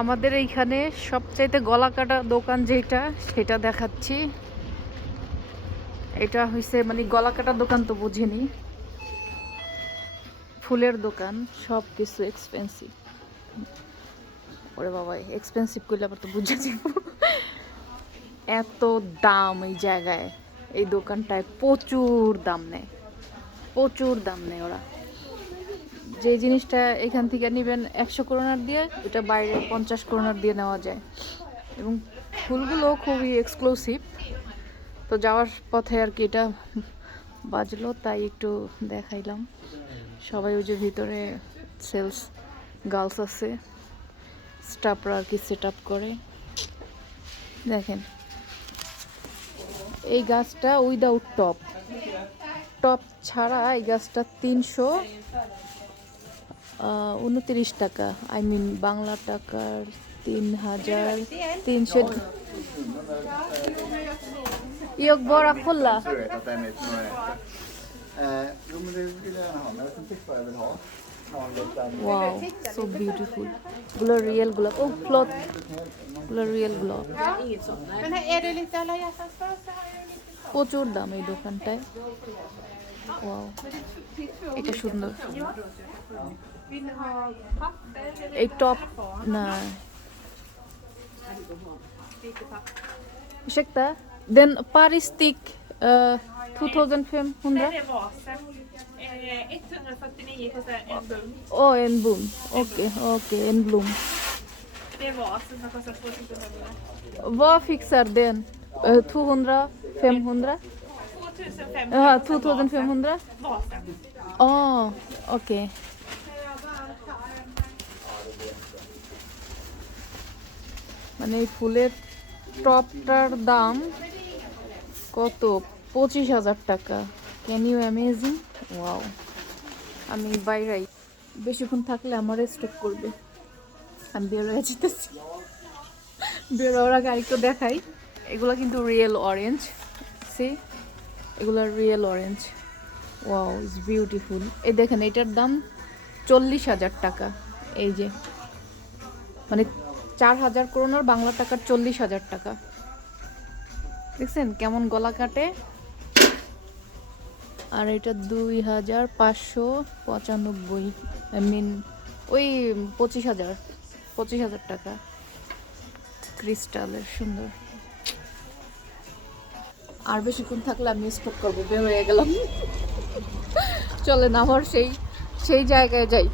আমাদের এইখানে সবচাইতে গলা কাটা দোকান যেটা, সেটা দেখাচ্ছি। এটা হইছে মানে গলা কাটা দোকান তো বুঝিনি। ফুলের দোকান সব কিছু এক্সপেন্সিভ ওরে বাবা এক্সপেন্সিভ করলে আবার তো বুঝে যাব এত দাম এই জায়গায়। এই দোকানটায় প্রচুর দাম নেয়। প্রচুর দাম নেয় ওরা। যে জিনিসটা এখান থেকে নেবেন একশো করোনার দিয়ে এটা বাইরে পঞ্চাশ করোনার দিয়ে নেওয়া যায়। এবং ফুলগুলো খুবই এক্সক্লুসিভ তো যাওয়ার পথে আর কি এটা বাজলো, তাই একটু দেখাইলাম। সবাই ওই যে ভিতরে সেলস গার্লস আছে স্টাফরা আর কি সেট আপ করে। দেখেন, এই গাছটা উইদাউট টপ টপ ছাড়া এই গাছটা তিনশো উনত্রিশ টাকা আই মিন বাংলা টাকার তিন হাজার তিনশো ইয়োগ বড় খোল্লা Wow, so beautiful. Glorial glow. Oh, cloth. Glorial glow. প্রচুর দাম এই দোকানটায় ও এটা সুন্দর Vill ni ha papper eller I dopp... Nej. Ursäkta? Den Paris uh, 2500? Det är vasen. Eh, 149 kostar en blom. Åh, oh, en blom. Okej, okay, okay, en blom. Det är vasen som kostar 2500. Vad fixar den? Uh, 200? 500? 2500. Jaha, 2500? Vasen. Åh, oh, okej. Okay. মানে এই ফুলের টপটার দাম কত? পঁচিশ হাজার টাকা। Can you amazing wow আমি বাইরাই। বেশিক্ষণ থাকলে আমার স্টক করবে। আমি বের হয়ে যেতেছি। বের হওয়ার আগে আরেকটু দেখাই। এগুলো কিন্তু রিয়েল অরেঞ্জ সি এগুলো real orange wow is beautiful এই দেখেন, এটার দাম চল্লিশ হাজার টাকা। এই যে মানে চার হাজার করোনার বাংলা টাকার চল্লিশ হাজার টাকা। দেখছেন কেমন গলা কাটে? আর এটা দুই হাজার পাঁচশো পঁচানব্বই আই মিন ওই পঁচিশ হাজার পঁচিশ হাজার টাকা। ক্রিস্টালের সুন্দর। আর বেশিক্ষণ থাকলে আমি স্টক করব, বের হয়ে গেলাম। চলেন আবার সেই সেই জায়গায় যাই।